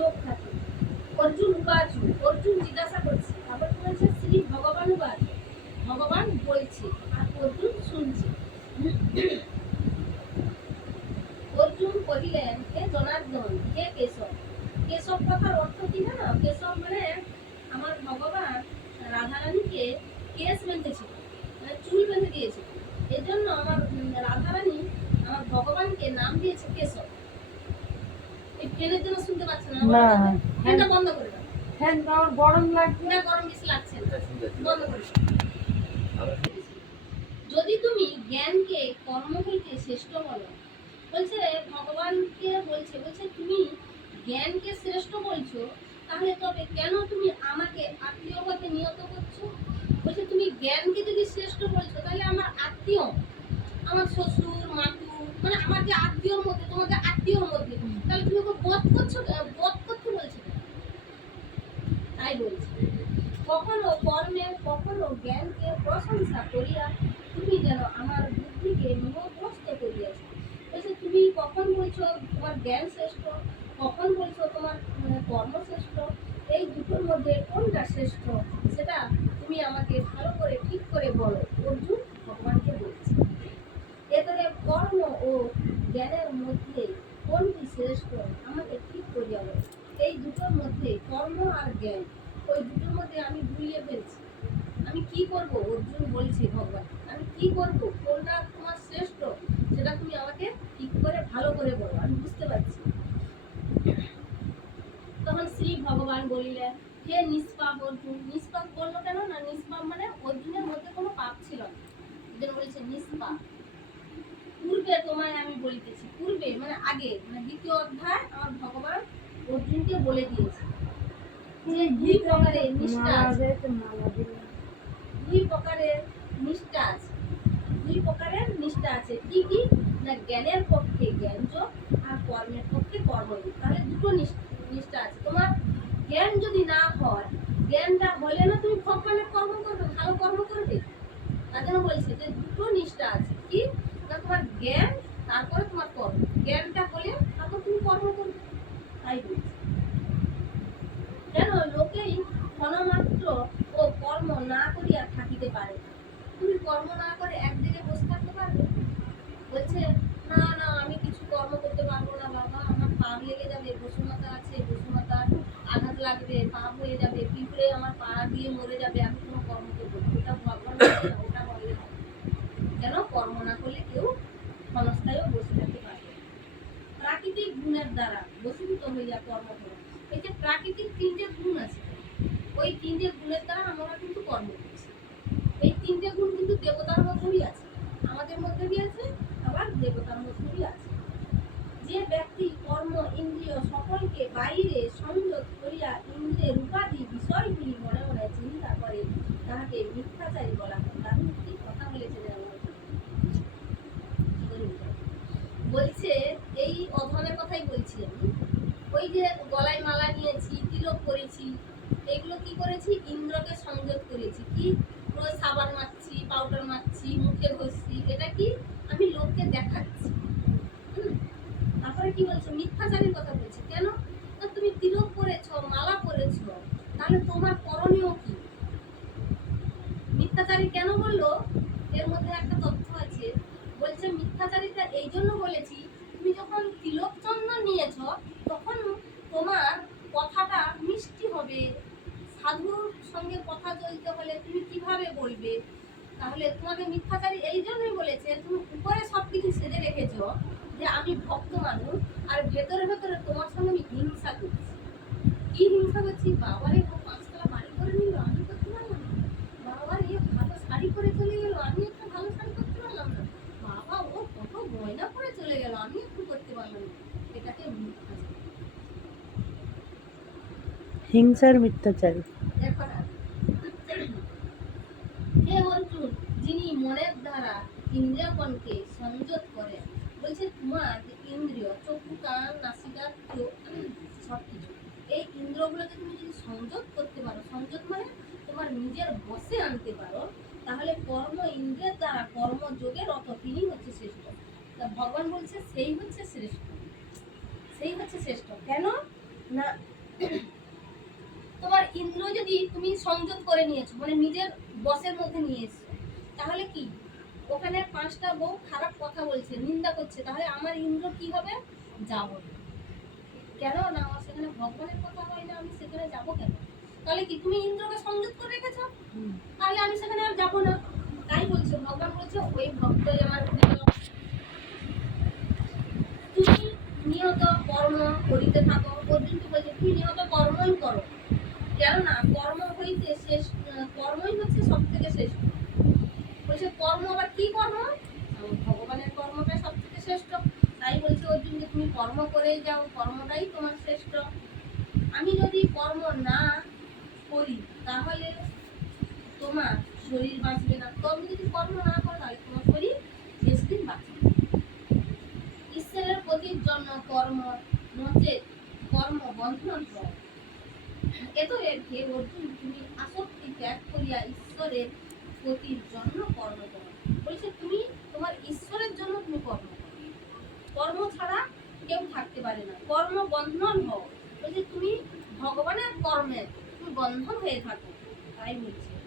যোগ থাকে। অর্জুন উবাচু, অর্জুন জিজ্ঞাসা করছে, তারপর বলেছে শ্রী ভগবান উবাচু, ভগবান বলছে আর অর্জুন শুনছে। অর্জুন কহিলেন, হে জনার্দন, হে কেশব। কেশব কথার অর্থ কি জানো? কেশব মানে আমার ভগবান রাধারানীকে কেশ বেঁধেছিল, মানে চুল বেঁধে দিয়েছিল। এই জন্য আমার রাধারানী আমার ভগবানকে নাম দিয়েছে কেশব। এই ফ্যানের জন্য শুনতে পাচ্ছেন না? ফ্যানটা বন্ধ করে দাও। ফ্যান আমার গরম লাগছে না, গরম বেশি লাগছে না, বন্ধ করে দাও। যদি তুমি জ্ঞানকে কর্ম হইতে শ্রেষ্ঠ বলো, বলছে ভগবানকে বলছে তুমি জ্ঞানকে শ্রেষ্ঠ বলছো, তাহলে তবে কেন তুমি আমাকে আত্মীয় হতে নিয়ত করছো? বলছে তুমি জ্ঞানকে যদি শ্রেষ্ঠ বলছো, তাহলে আমার আত্মীয়, আমার শ্বশুর মাতু, মানে আমার যে আত্মীয়র মধ্যে, তোমাদের আত্মীয়র মধ্যে, তাহলে তুমি ওকে বধ করছো, বধ করতে বলছো। তাই বলছি, কখনো কর্মের কখনো জ্ঞানকে প্রশংসা করিয়া তুমি যেন আমার বুদ্ধিকে মোহগ্রস্ত করিয়াছ। বলছে তুমি কখন বলছো তোমার জ্ঞান শ্রেষ্ঠ, কখন বলছো তোমার কর্ম শ্রেষ্ঠ, এই দুটোর মধ্যে কোনটা শ্রেষ্ঠ সেটা তুমি আমাকে ভালো করে ঠিক করে বলো। অর্জুন ভগবানকে বলছে, এবারে কর্ম ও জ্ঞানের মধ্যে কোনটি শ্রেষ্ঠ আমাকে ঠিক করিয়া বলো। এই দুটোর মধ্যে কর্ম আর জ্ঞান, ওই দুটোর মধ্যে আমি গুলিয়ে ফেলছি। আমি কি করব? অর্জুন বলছে ভগবান, আমি কি করব, কোনটা তোমার শ্রেষ্ঠ সেটা তুমি আমাকে ঠিক করে ভালো করে বলো, আমি বুঝতে পারছি। তখন শ্রী ভগবান বলিলেন, হে নিষ্পাপ অর্জুন। নিষ্পাপ বললো কেন না? নিষ্পাপ মানে অর্জুনের মধ্যে কোনো পাপ ছিল না, এদের বলেছে নিষ্পাপ। পূর্বে তোমায় আমি বলিতেছি, পূর্বে মানে আগে, মানে দ্বিতীয় অধ্যায় আমার ভগবান অর্জুনকে বলে দিয়েছে যে দুই প্রকারের নিষ্ঠা আছে, দুই প্রকারের নিষ্ঠা আছে, দুই প্রকারের নিষ্ঠা আছে। কি কি না? জ্ঞানের পক্ষে জ্ঞানযোগ আর কর্মের পক্ষে কর্মযোগ। তাহলে দুটো নিষ্ঠা আছে। তোমার জ্ঞান যদি না হয়, জ্ঞানটা হলে না তুমি ভগবানের কর্ম করবে, ভালো কর্ম করবে। তার জন্য বলছে যে দুটো নিষ্ঠা আছে। কি না? তোমার জ্ঞান, তারপরে তোমার কর্ম। জ্ঞানটা হলে তারপর তুমি কর্ম করবে। তাই বলছে, কেন লোকেই ক্ষণমাত্র ও কর্ম না করিয়া থাকিতে পারে। তুমি কর্ম না করে এক জায়গায় বসে থাকতে পারবে? বলছে না না, আমি কিছু কর্ম করতে পারবো না বাবা, আমার পা লেগে যাবে, বসুমাতা আছে, বসুমাতার আঘাত লাগবে, পা হয়ে যাবে, পিঁপড়ে আমার পা দিয়ে মরে যাবে, আমি কোনো কর্ম করবো না। ওটা ভগবান বলছে না, ওটা বলে না। কেন? কর্ম না করলে কেউ ক্ষণস্থায়ীও বসে থাকতে পারবে। প্রাকৃতিক গুণের দ্বারা বশীভূত হইয়া কর্ম করো। এই যে প্রাকৃতিক তিনটে গুণ আছে, ওই তিনটে গুণের দ্বারা আমরা কিন্তু কর্ম করছি। এই তিনটে গুণ কিন্তু দেবতার মধ্যেই আছে, আমাদের মধ্যেই আছে, আবার দেবতার মধ্যেই আছে। যে ব্যক্তি কর্ম ইন্দ্রিয় সকলকে বাইরে সংযত করিয়া ইন্দ্রিয়ের উপাধি বিষয়গুলি মনে মনে চিন্তা করে, তাহাকে মিথ্যাচারী বলা হয়। তাহলে কি কথা বলেছে? বলছে এই অধনের কথাই বলছি আমি। ওই যে গলায় মালা নিয়েছি, তিলক করেছি, এগুলো কি করেছি? ইন্দ্রকে সংযত করেছি। কি? রোজ সাবান মাখছি, পাউডার মাখছি, মুখে ঘষছি, এটা কি? আমি লোককে দেখাচ্ছি। তারপরে কি বলছে? মিথ্যাচারীর কথা বলছে। কেন না? তুমি তিলক করেছো, মালা করেছো, তাহলে তোমার করণীয় কি? মিথ্যাচারী কেন বললো? এর মধ্যে একটা তথ্য আছে। বলছে মিথ্যাচারীটা এই জন্য বলেছি, তুমি যখন তিলক চন্দন নিয়েছ, তখন তোমার কথাটা মিষ্টি হবে। সাধুর সঙ্গে কথা চলতে হলে তুমি কিভাবে বলবে? তাহলে তোমাকে মিথ্যাচারী এই জন্যই বলেছে, তুমি উপরে সবকিছু সেজে রেখেছো যে আমি ভক্ত মানুষ, আর ভেতরে ভেতরে তোমার সঙ্গে আমি হিংসা করছি। কি হিংসা করছি? বাবারে পাঁচতলা বাড়ি করে নিল, আমি করতে পারলাম না। বাবার ভালো শাড়ি পরে চলে গেল, আমি একটা ভালো শাড়ি করতে পারলাম না। বাবা ও কত গয়না পরে চলে গেল, আমি একটু করতে পারলাম না। এটাকে হিংসার মিথ্যাচারী। দেখো না, হে অর্জুন, যিনি মনের দ্বারা ইন্দ্রিয়গণকে সংযত করেন। বলছে তোমার যে ইন্দ্রিয়, চক্ষু, কান, নাসিকা, সবকিছু, এই ইন্দ্রিয়গুলোকে তুমি যদি সংযত করতে পারো, সংযত মানে তোমার নিজের বশে আনতে পারো, তাহলে কর্ম ইন্দ্রিয়ের দ্বারা কর্মযোগের রত তিনি হচ্ছে শ্রেষ্ঠ। তা ভগবান বলছে সেই হচ্ছে শ্রেষ্ঠ, সেই হচ্ছে শ্রেষ্ঠ। কেন না তোমার ইন্দ্র যদি তুমি সংযত করে নিয়েছো মানে নিজের বসের মধ্যে নিয়ে এসছো, তাহলে কি ওখানে 5টা বউ খারাপ কথা বলছে, নিন্দা করছে, তাহলে আমার ইন্দ্র কি হবে? যাব না। কেন না? আমার সেখানে ভগবানের কথা হয় না, আমি সেখানে যাব কেন? তাহলে কি তুমি ইন্দ্রকে সংযত করে রেখেছো, তাহলে আমি সেখানে আর যাব না। তাই বলছে ভগবান, বলছে ওই ভক্তই আমার প্রিয়। তুমি নিয়ত কর্ম করিতে থাকো। অর্জুনকে বলছে তুমি নিয়ত কর্মই করো, কেননা কর্ম হইতে শেষ, কর্মই হচ্ছে সব থেকে শ্রেষ্ঠ। বলছে কর্ম আবার কি কর্ম? ভগবানের কর্মটাই সব থেকে শ্রেষ্ঠ। তাই বলছে অর্জুনকে তুমি কর্ম করেই যাও, কর্মটাই তোমার শ্রেষ্ঠ। আমি যদি কর্ম না করি তাহলে তোমার শরীর বাঁচবে না। তুমি যদি কর্ম না করো তাহলে তোমার শরীর বেশি দিন বাঁচবে না। ঈশ্বরের প্রতির জন্য কর্ম, নচেত কর্ম বন্ধন হয়। এত হে অর্জুন, তুমি আসক্তি ত্যাগ করিয়া ঈশ্বরের প্রতির জন্য কর্ম করো। বলছে তুমি তোমার ঈশ্বরের জন্য তুমি কর্ম করো, কর্ম ছাড়া কেউ থাকতে পারে না। কর্ম বন্ধন হও, বলছে তুমি ভগবানের কর্মে তুমি বন্ধন হয়ে থাকো। তাই বলছে